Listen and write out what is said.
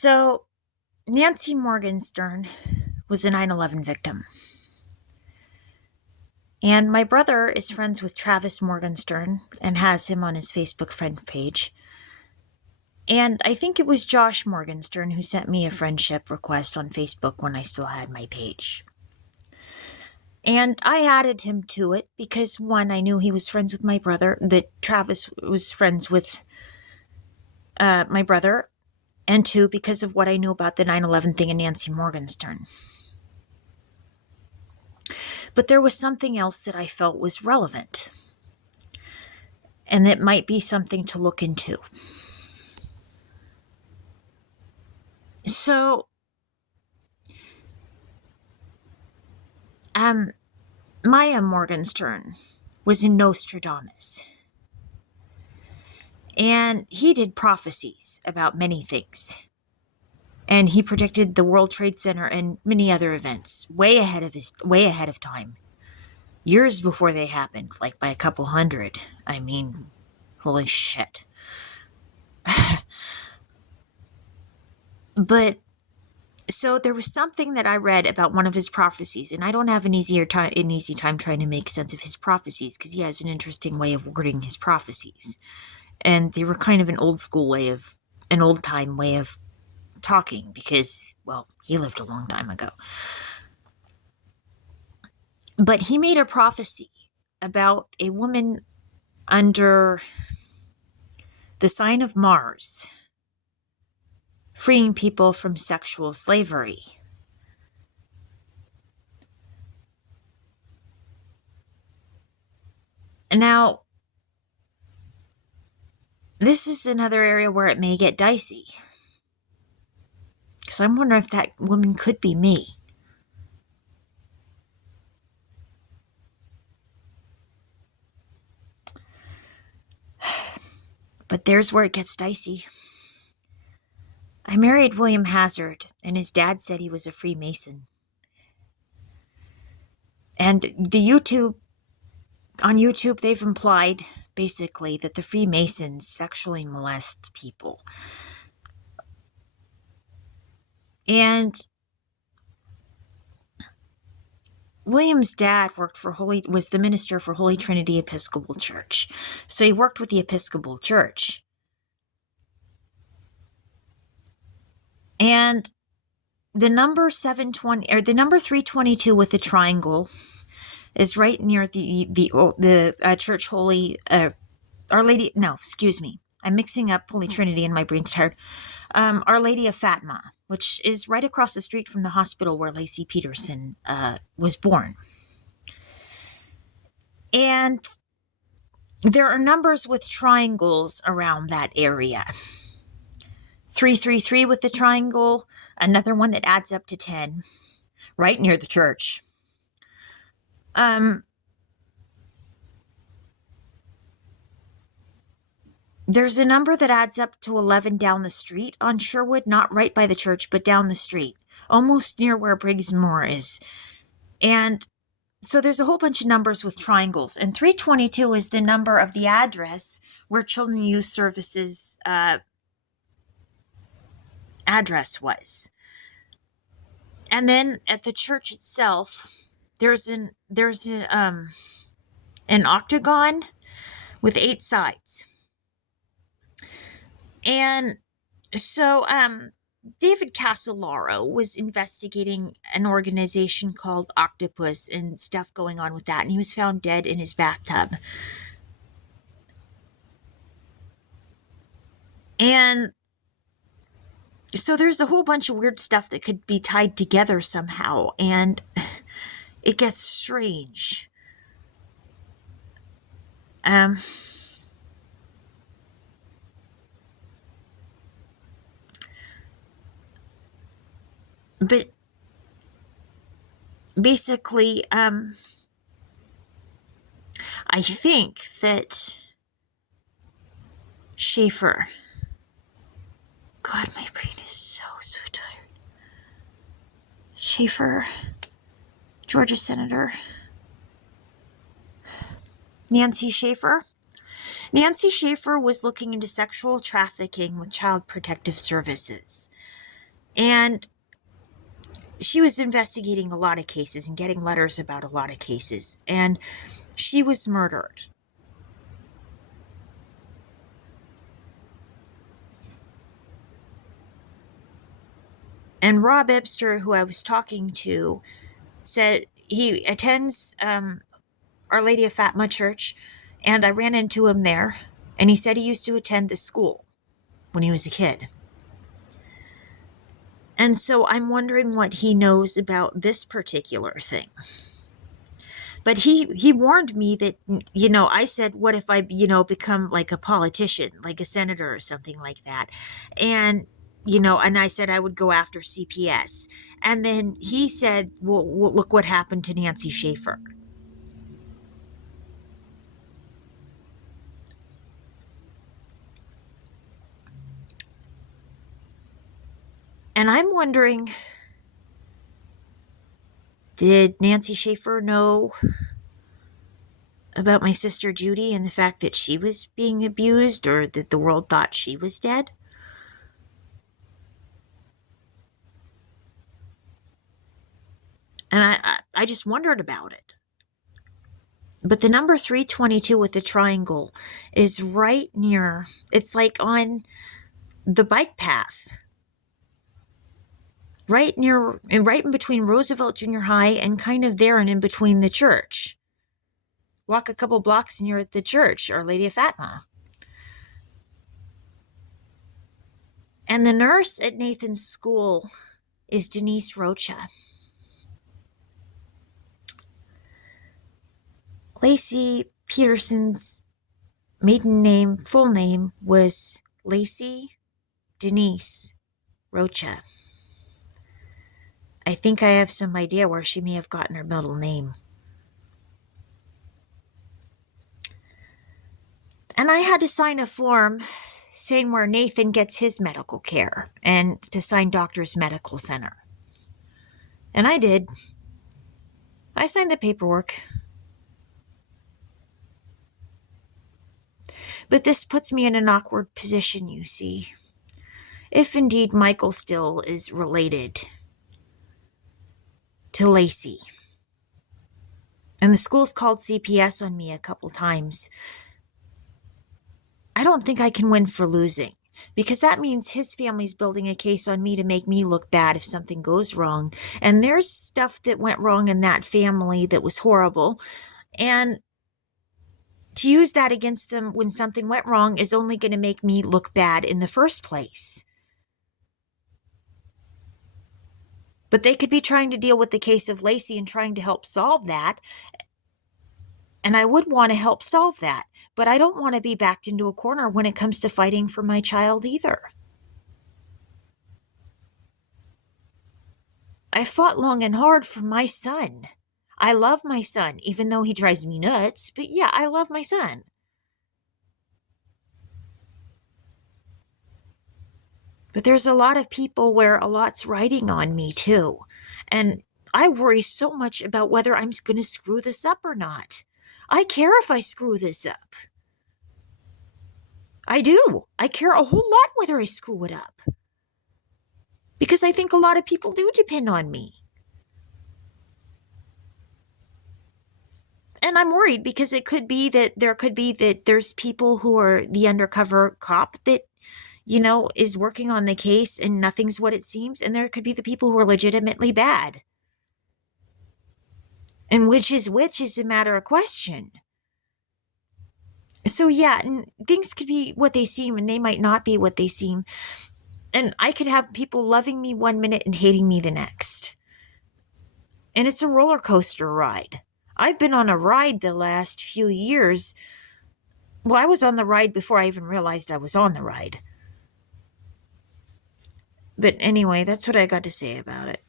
So, Nancy Morgenstern was a 9/11 victim. And my brother is friends with Travis Morgenstern and has him on his Facebook friend page. And I think it was Josh Morgenstern who sent me a friendship request on Facebook when I still had my page. And I added him to it because, one, I knew he was friends with my brother, that Travis was friends with my brother, and two, because of what I knew about the 9/11 thing and Nancy Morgenstern. But there was something else that I felt was relevant, and that might be something to look into. So, Maya Morgenstern was in Nostradamus, and he did prophecies about many things. And he predicted the World Trade Center and many other events way ahead of time. Years before they happened, like by a couple hundred. I mean, holy shit. But so there was something that I read about one of his prophecies, and I don't have an easy time trying to make sense of his prophecies because he has an interesting way of wording his prophecies. And they were kind of an old time way of talking because, well, he lived a long time ago. But he made a prophecy about a woman under the sign of Mars freeing people from sexual slavery. Now, this is another area where it may get dicey. Because I'm wondering if that woman could be me. But there's where it gets dicey. I married William Hazzard, and his dad said he was a Freemason. And on YouTube, they've implied, basically, that the Freemasons sexually molest people. And William's dad was the minister for Holy Trinity Episcopal Church. So he worked with the Episcopal Church. And the number 322 with the triangle is right near the church Holy Our Lady. No, excuse me. I'm mixing up Holy Trinity and my brain's tired. Our Lady of Fatima, which is right across the street from the hospital where Lacey Peterson was born. And there are numbers with triangles around that area. 333 with the triangle, another one that adds up to 10, right near the church. There's a number that adds up to 11 down the street on Sherwood, not right by the church, but down the street, almost near where Briggs Moore is. And so there's a whole bunch of numbers with triangles, and 322 is the number of the address where Children Youth Services address was. And then at the church itself, there's an octagon with 8 sides. And so David Casolaro was investigating an organization called Octopus and stuff going on with that, and he was found dead in his bathtub. And so there's a whole bunch of weird stuff that could be tied together somehow, and it gets strange. But basically, I think that Schaefer, God, my brain is so tired. Schaefer, Georgia Senator, Nancy Schaefer. Nancy Schaefer was looking into sexual trafficking with Child Protective Services. And she was investigating a lot of cases and getting letters about a lot of cases. And she was murdered. And Rob Ebster, who I was talking to, said he attends Our Lady of Fatima Church, and I ran into him there, and he said he used to attend this school when he was a kid. And so I'm wondering what he knows about this particular thing. But he warned me that, I said, what if I, become like a politician, like a senator or something like that? And, and I said I would go after CPS. And then he said, well, look what happened to Nancy Schaefer. And I'm wondering, did Nancy Schaefer know about my sister Judy and the fact that she was being abused, or that the world thought she was dead? And I just wondered about it. But the number 322 with the triangle is right near, it's like on the bike path. Right in between Roosevelt Junior High and kind of there and in between the church. Walk a couple blocks and you're at the church, Our Lady of Fatima. And the nurse at Nathan's school is Denise Rocha. Lacey Peterson's full name was Lacey Denise Rocha. I think I have some idea where she may have gotten her middle name. And I had to sign a form saying where Nathan gets his medical care and to sign Doctor's Medical Center. And I did. I signed the paperwork. But this puts me in an awkward position, you see. If indeed Michael still is related to Lacey. And the school's called CPS on me a couple times. I don't think I can win for losing, because that means his family's building a case on me to make me look bad if something goes wrong. And there's stuff that went wrong in that family that was horrible. And to use that against them when something went wrong is only going to make me look bad in the first place. But they could be trying to deal with the case of Lacey and trying to help solve that. And I would want to help solve that. But I don't want to be backed into a corner when it comes to fighting for my child either. I fought long and hard for my son. I love my son, even though he drives me nuts. But yeah, I love my son. But there's a lot of people where a lot's riding on me too. And I worry so much about whether I'm going to screw this up or not. I care if I screw this up. I do. I care a whole lot whether I screw it up. Because I think a lot of people do depend on me. And I'm worried because it could be that there's people who are the undercover cop that, is working on the case and nothing's what it seems. And there could be the people who are legitimately bad. And which is a matter of question. So yeah, things could be what they seem and they might not be what they seem. And I could have people loving me 1 minute and hating me the next. And it's a roller coaster ride. I've been on a ride the last few years. Well, I was on the ride before I even realized I was on the ride. But anyway, that's what I got to say about it.